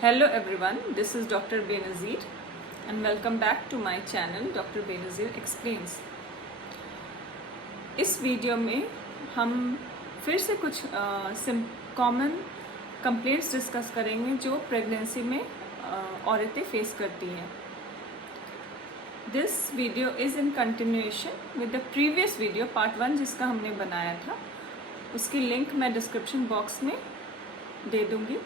Hello everyone, this is Dr. Benazir and welcome back to my channel Dr. Benazir Explains. इस video में हम फिर से कुछ कॉमन कंप्लेंट्स डिस्कस करेंगे जो प्रेगनेंसी में औरतें फेस करती हैं. This video is in continuation with the previous video part 1 जिसका हमने बनाया था. उसकी लिंक मैं डिस्क्रिप्शन बॉक्स में दे दूँगी.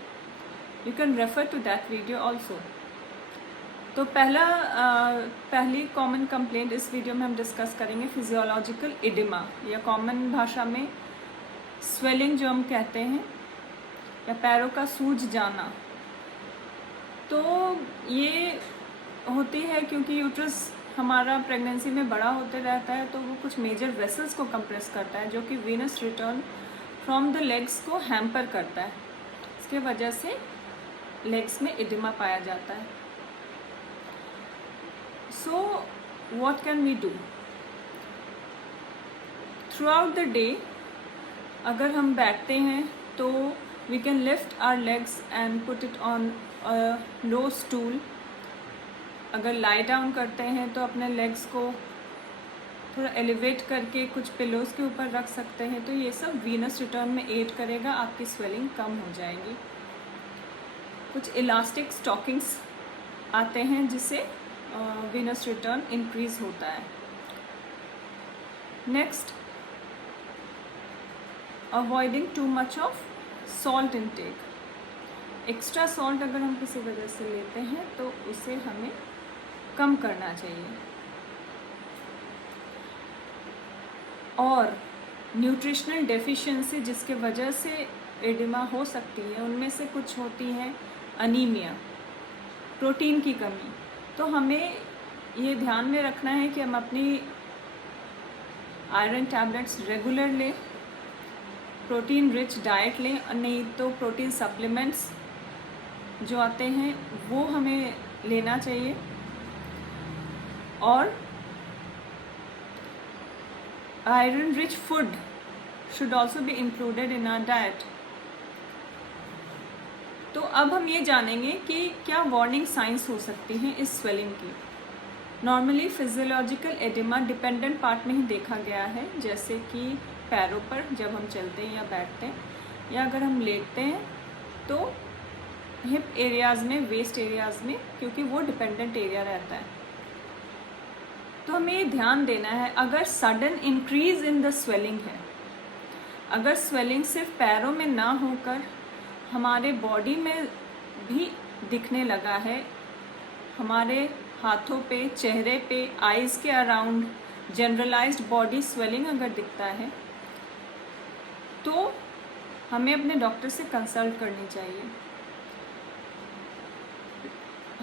You can refer to that video also. तो पहली कॉमन कंप्लेंट इस वीडियो में हम डिस्कस करेंगे फिजियोलॉजिकल इडिमा या कॉमन भाषा में स्वेलिंग जो हम कहते हैं या पैरों का सूज जाना. तो ये होती है क्योंकि यूट्रस हमारा प्रेगनेंसी में बड़ा होते रहता है, तो वो कुछ मेजर वेसल्स को कंप्रेस करता है जो कि venous return from the legs को हैम्पर करता है. इसके वजह से लेग्स में इडिमा पाया जाता है. So what can we do throughout the day? अगर हम बैठते हैं तो we can lift our legs and put it on a low stool. अगर लाई डाउन करते हैं तो अपने लेग्स को थोड़ा एलिवेट करके कुछ पिलोज के ऊपर रख सकते हैं. तो ये सब वीनस रिटर्न में एड करेगा, आपकी स्वेलिंग कम हो जाएगी. कुछ इलास्टिक स्टॉकिंग्स आते हैं जिससे वीनस रिटर्न इंक्रीज होता है. Next, avoiding to much of salt intake. Extra salt अगर हम किसी वजह से लेते हैं तो उसे हमें कम करना चाहिए. और न्यूट्रिशनल डेफिशिएंसी जिसके वजह से एडिमा हो सकती है, उनमें से कुछ होती हैं अनीमिया, प्रोटीन की कमी. तो हमें ये ध्यान में रखना है कि हम अपनी आयरन टैबलेट्स रेगुलर लें, प्रोटीन रिच डाइट लें, नहीं तो प्रोटीन सप्लीमेंट्स जो आते हैं वो हमें लेना चाहिए. और iron rich food should also be included in our diet. तो अब हम ये जानेंगे कि क्या वार्निंग साइंस हो सकती हैं इस स्वेलिंग की. Normally physiological oedema dependent part में ही देखा गया है, जैसे कि पैरों पर जब हम चलते हैं या बैठते हैं, या अगर हम लेटते हैं तो हिप एरियाज़ में, वेस्ट एरियाज़ में, क्योंकि वो डिपेंडेंट एरिया रहता है. तो हमें ये ध्यान देना है अगर sudden increase in the swelling है, अगर स्वेलिंग सिर्फ पैरों में ना होकर हमारे बॉडी में भी दिखने लगा है, हमारे हाथों पे, चेहरे पे, आईज़ के अराउंड जनरलाइज्ड बॉडी स्वेलिंग अगर दिखता है, तो हमें अपने डॉक्टर से कंसल्ट करनी चाहिए.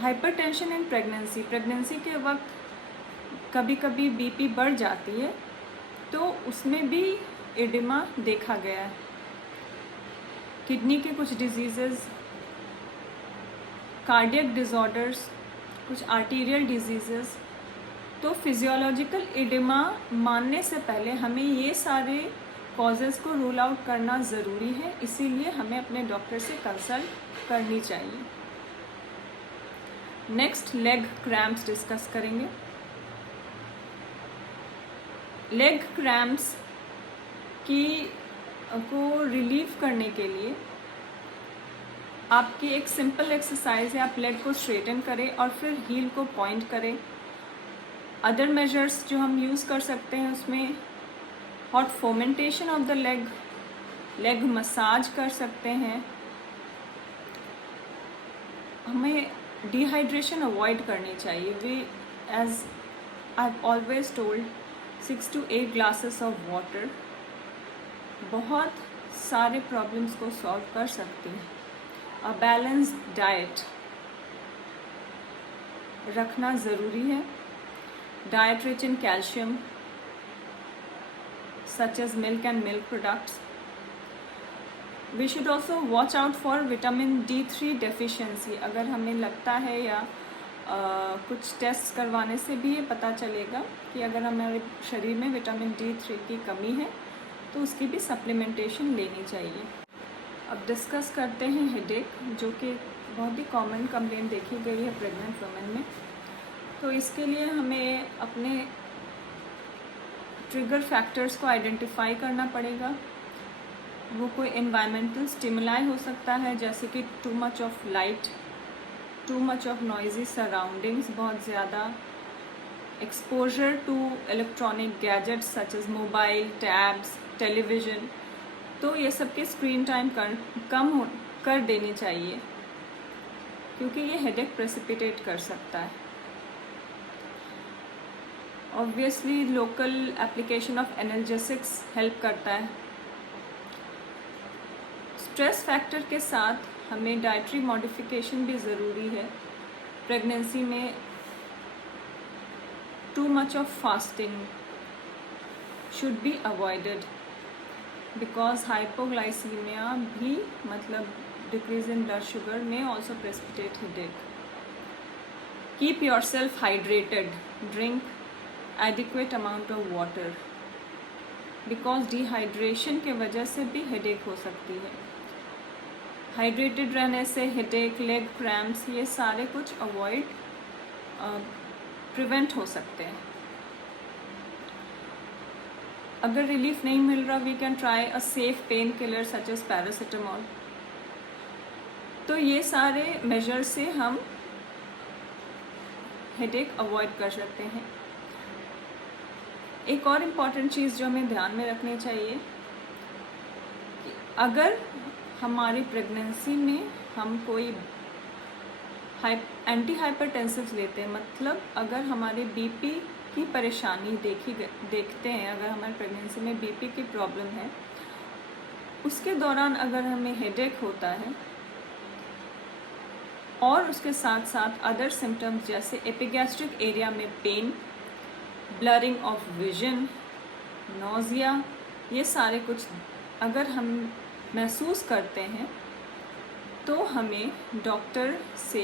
हाइपरटेंशन इन प्रेगनेंसी, प्रेगनेंसी के वक्त कभी कभी बीपी बढ़ जाती है, तो उसमें भी एडिमा देखा गया है. किडनी के कुछ डिजीज़ेस, कार्डियक डिसऑर्डर्स, कुछ आर्टीरियल डिजीज़ेस. तो फिजियोलॉजिकल एडिमा मानने से पहले हमें ये सारे कॉजेज़ को रूल आउट करना ज़रूरी है, इसीलिए हमें अपने डॉक्टर से कंसल्ट करनी चाहिए. नेक्स्ट, लेग क्रैम्प्स डिस्कस करेंगे. लेग क्रैम्प्स को रिलीव करने के लिए आपकी एक सिंपल एक्सरसाइज है, आप लेग को स्ट्रेटन करें और फिर हील को पॉइंट करें. अदर मेजर्स जो हम यूज़ कर सकते हैं उसमें hot fomentation of the leg, leg massage कर सकते हैं. हमें डिहाइड्रेशन अवॉइड करनी चाहिए. We, as I have always told, 6 to 8 glasses of water बहुत सारे प्रॉब्लम्स को सॉल्व कर सकती हैं. अ बैलेंस्ड डाइट रखना ज़रूरी है. Diet rich in calcium such as milk and milk products. We should also watch out for vitamin D3 deficiency. अगर हमें लगता है या कुछ टेस्ट करवाने से भी ये पता चलेगा कि अगर हमारे शरीर में विटामिन D3 की कमी है तो उसकी भी सप्लीमेंटेशन लेनी चाहिए. अब डिस्कस करते हैं हेडेक, जो कि बहुत ही कॉमन कंप्लेंट देखी गई है प्रेग्नेंट वुमेन में। तो इसके लिए हमें अपने ट्रिगर फैक्टर्स को आइडेंटिफाई करना पड़ेगा। वो कोई एनवायरमेंटल स्टिमुलाई हो सकता है, जैसे कि too much of light, too much of noisy surroundings, बहुत ज़्यादा exposure to electronic gadgets such as mobile, tabs, television. तो ये सब के स्क्रीन टाइम कम कर देनी चाहिए, क्योंकि ये हेडेक प्रेसिपिटेट कर सकता है। Obviously local application of analgesics help करता है। स्ट्रेस फैक्टर के साथ हमें डाइटरी मॉडिफिकेशन भी ज़रूरी है। प्रेगनेंसी में to much of fasting should be avoided, because hypoglycaemia भी मतलब डिक्रीज इन ब्लड शुगर में also precipitate headache. Keep your self hydrated, drink adequate amount of water, because dehydration के वजह से भी हेडेक हो सकती है। हाइड्रेटेड रहने से हेडेक, लेग क्रैम्प्स, ये सारे कुछ अवॉइड प्रिवेंट हो सकते हैं। अगर रिलीफ नहीं मिल रहा, we can try a safe pain killer such as paracetamol. तो ये सारे मेजर से हम हेडेक अवॉइड कर सकते हैं। एक और इम्पॉर्टेंट चीज़ जो हमें ध्यान में रखनी चाहिए कि अगर हमारी प्रेगनेंसी में हम कोई एंटी हाइपरटेंसिव्स लेते हैं, मतलब अगर हमारे बीपी की परेशानी देखते हैं, अगर हमारी प्रेगनेंसी में बीपी की प्रॉब्लम है, उसके दौरान अगर हमें हेडेक होता है और उसके साथ साथ अदर सिम्टम्स जैसे एपिगैस्ट्रिक एरिया में pain, blurring of vision, nausea, ये सारे कुछ अगर हम महसूस करते हैं तो हमें डॉक्टर से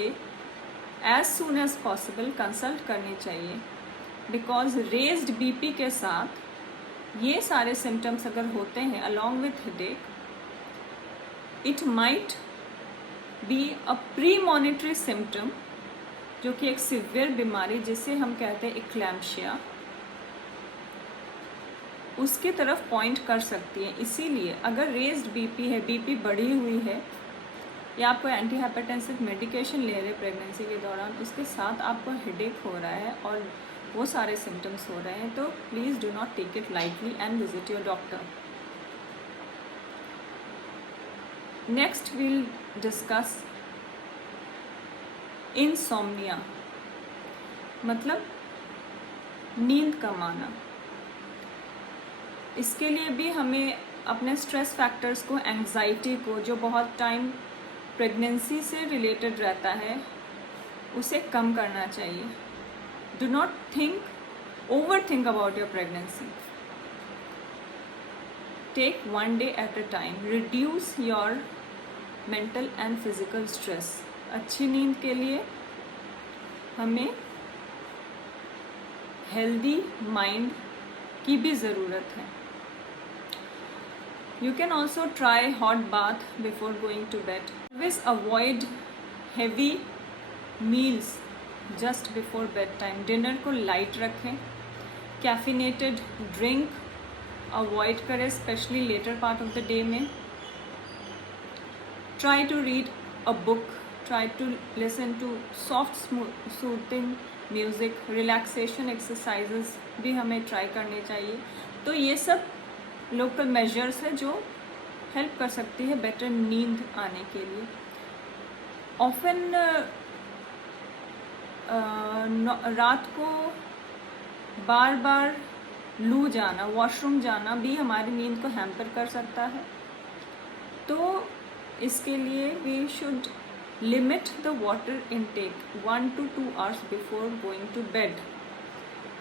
as soon as possible consult करनी चाहिए। बिकॉज रेज्ड बीपी के साथ ये सारे सिम्टम्स अगर होते हैं along with headache, it might be a pre monetary symptom, जो कि एक सिवियर बीमारी जिसे हम कहते हैं इक्लैम्शिया, उसकी तरफ पॉइंट कर सकती है। इसीलिए अगर रेज्ड बीपी है, बीपी बढ़ी हुई है, या आप कोई एंटी हाइपरटेंसिव मेडिकेशन ले रहे प्रेगनेंसी के दौरान, उसके साथ आपको हेडेक हो रहा है और वो सारे सिम्टम्स हो रहे हैं, तो please do not take it lightly and visit your doctor. Next we'll discuss insomnia, मतलब नींद कम आना। इसके लिए भी हमें अपने स्ट्रेस फैक्टर्स को, एंग्जाइटी को, जो बहुत टाइम प्रेगनेंसी से रिलेटेड रहता है, उसे कम करना चाहिए। Do not over think about your pregnancy. Take one day at a time, reduce your mental and physical stress. अच्छी नींद के लिए हमें हेल्दी माइंड की भी ज़रूरत है। You can also try hot bath before going to bed. Always avoid heavy meals just before bedtime. Dinner को light रखें. Caffeinated drink avoid करें, especially later part of the day में. Try to read a book. Try to listen to soft, soothing music. Relaxation exercises भी हमें try करने चाहिए। तो ये सब लोकल मेजर्स है जो हेल्प कर सकती है बेटर नींद आने के लिए। ऑफन रात को बार बार लू जाना, वॉशरूम जाना भी हमारी नींद को हैम्पर कर सकता है। तो इसके लिए we should limit the water intake 1 to 2 hours before going to bed.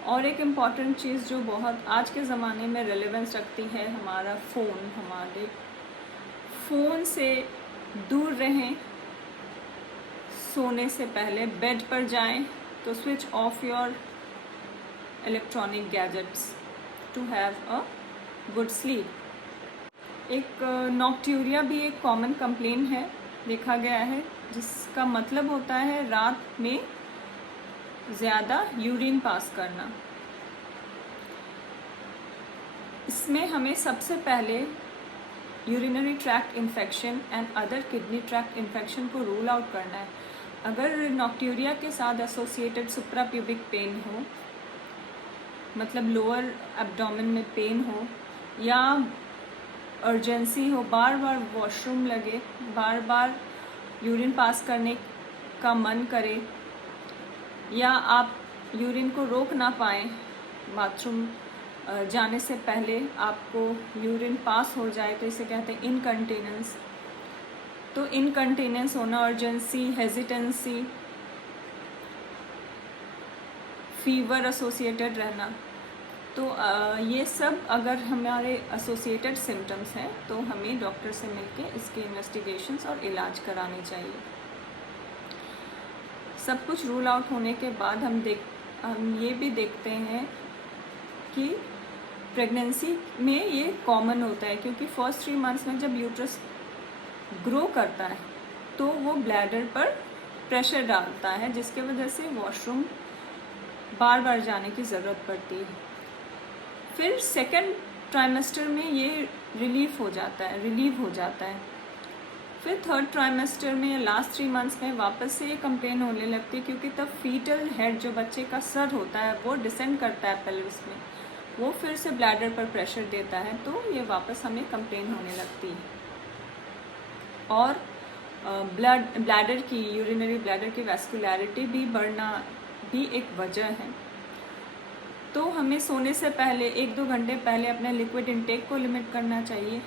और एक इम्पॉर्टेंट चीज़ जो बहुत आज के ज़माने में रेलेवेंस रखती है, हमारा फ़ोन। हमारे फ़ोन से दूर रहें। सोने से पहले बेड पर जाएं तो switch off your electronic gadgets to have a good sleep. एक नॉक्ट्यूरिया भी एक कॉमन कंप्लेन है, देखा गया है जिसका मतलब होता है रात में ज़्यादा यूरिन पास करना। इसमें हमें सबसे पहले urinary tract infection and other kidney tract infection को रूल आउट करना है। अगर नॉक्ट्यूरिया के साथ एसोसिएटेड सुप्राप्यूबिक पेन हो, मतलब लोअर एब्डोमेन में पेन हो, या अर्जेंसी हो, बार बार वॉशरूम लगे, बार बार यूरिन पास करने का मन करे, या आप यूरिन को रोक ना पाएँ, बाथरूम जाने से पहले आपको यूरिन पास हो जाए, तो इसे कहते हैं इनकंटिनेंस। तो इनकंटिनेंस होना, अर्जेंसी, हेजिटेंसी, फीवर एसोसिएटेड रहना, तो ये सब अगर हमारे एसोसिएटेड सिम्टम्स हैं तो हमें डॉक्टर से मिलके इसके इन्वेस्टिगेशंस और इलाज करानी चाहिए। सब कुछ रूल आउट होने के बाद हम ये भी देखते हैं कि प्रेगनेंसी में ये कॉमन होता है, क्योंकि फर्स्ट 3 मंथ्स में जब यूट्रस ग्रो करता है तो वो ब्लैडर पर प्रेशर डालता है, जिसके वजह से वॉशरूम बार बार जाने की ज़रूरत पड़ती है। फिर सेकेंड ट्राइमेस्टर में ये रिलीव हो जाता है। फिर थर्ड ट्राइमेस्टर में या लास्ट 3 मंथ्स में वापस से ये कंप्लेन होने लगती है, क्योंकि तब फीटल हेड जो बच्चे का सर होता है वो डिसेंड करता है पेल्विस में, वो फिर से ब्लैडर पर प्रेशर देता है, तो ये वापस हमें कंप्लेन होने लगती है। और ब्लैडर की, यूरिनरी ब्लैडर की वैस्कुलैरिटी भी बढ़ना भी एक वजह है। तो हमें सोने से पहले 1-2 घंटे पहले अपने लिक्विड इंटेक को लिमिट करना चाहिए।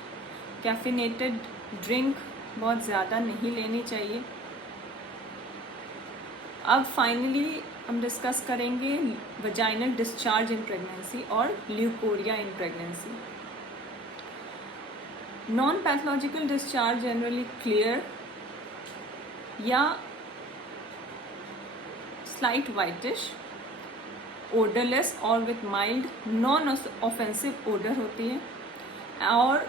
कैफिनेटेड ड्रिंक बहुत ज़्यादा नहीं लेनी चाहिए। अब फाइनली हम डिस्कस करेंगे वजाइनल डिस्चार्ज इन प्रेगनेंसी और leucorrhoea in pregnancy. Non pathological discharge generally clear या स्लाइट वाइटिश, ओडरलेस और with mild non offensive odour होती है, और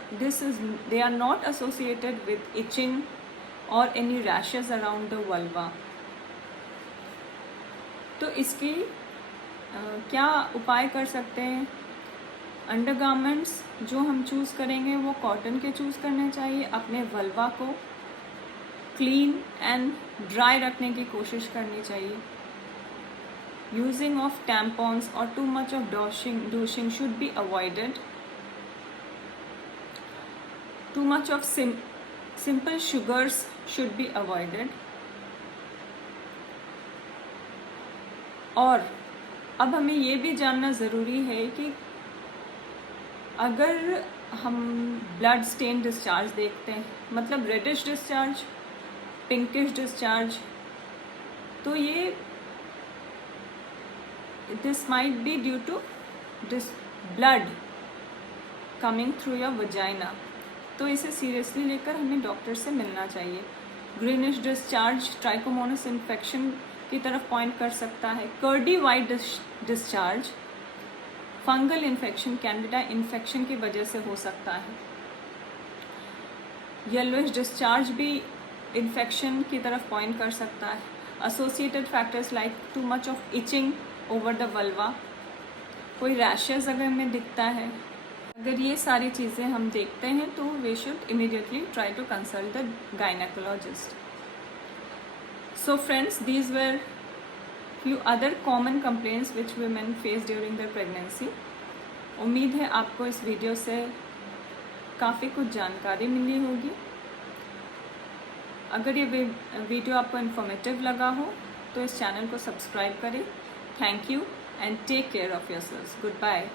they are not associated with itching और any rashes around the vulva. तो इसकी क्या उपाय कर सकते हैं? अंडरगारमेंट्स जो हम चूज़ करेंगे वो कॉटन के चूज़ करने चाहिए। अपने वल्वा को क्लीन एंड ड्राई रखने की कोशिश करनी चाहिए। यूजिंग ऑफ टैम्पॉन्स और too much of douching should be avoided. Too much of simple sugars should be avoided. और अब हमें ये भी जानना ज़रूरी है कि अगर हम ब्लड स्टेन डिस्चार्ज देखते हैं, मतलब रेडिश डिस्चार्ज, पिंकिश डिस्चार्ज, तो ये this might be due to this blood coming through your vagina, तो इसे सीरियसली लेकर हमें डॉक्टर से मिलना चाहिए। ग्रीनिश डिस्चार्ज ट्राइकोमोनास इन्फेक्शन की तरफ पॉइंट कर सकता है। Curdy white discharge fungal infection, Candida infection की वजह से हो सकता है। येलोइश डिस्चार्ज भी इन्फेक्शन की तरफ पॉइंट कर सकता है। Associated factors like too much of itching over the vulva, कोई रैशेस अगर हमें दिखता है, अगर ये सारी चीज़ें हम देखते हैं तो we should immediately try to consult the gynaecologist. So friends, these were few other common complaints which women face during their pregnancy. उम्मीद है आपको इस वीडियो से काफ़ी कुछ जानकारी मिली होगी। अगर ये वीडियो आपको इन्फॉर्मेटिव लगा हो तो इस चैनल को सब्सक्राइब करें। Thank you and take care of yourselves. Good bye.